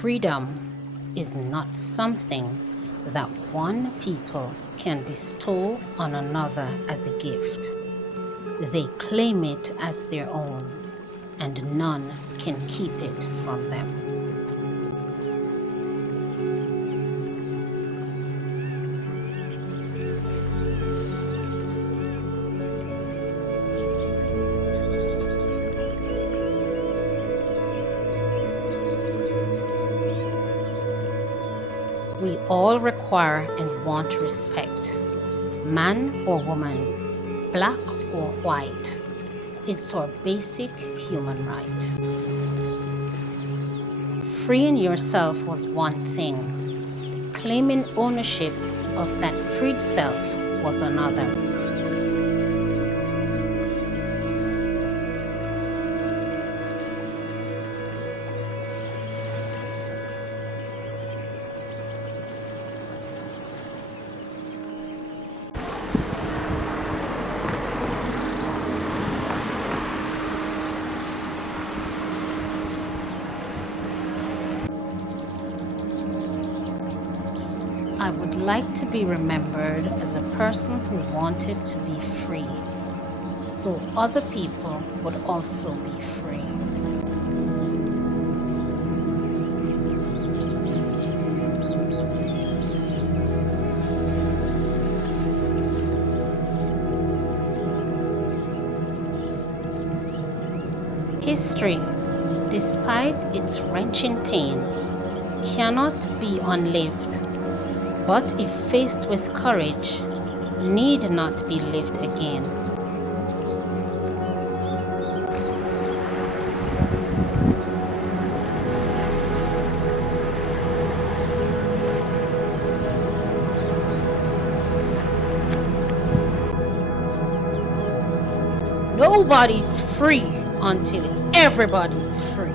Freedom is not something that one people can bestow on another as a gift. They claim it as their own, and none can keep it from them. We all require and want respect, man or woman, black or white. It's our basic human right. Freeing yourself was one thing. Claiming ownership of that freed self was another. I would like to be remembered as a person who wanted to be free, so other people would also be free. History, despite its wrenching pain, cannot be unlived, but if faced with courage, need not be lived again. Nobody's free until everybody's free.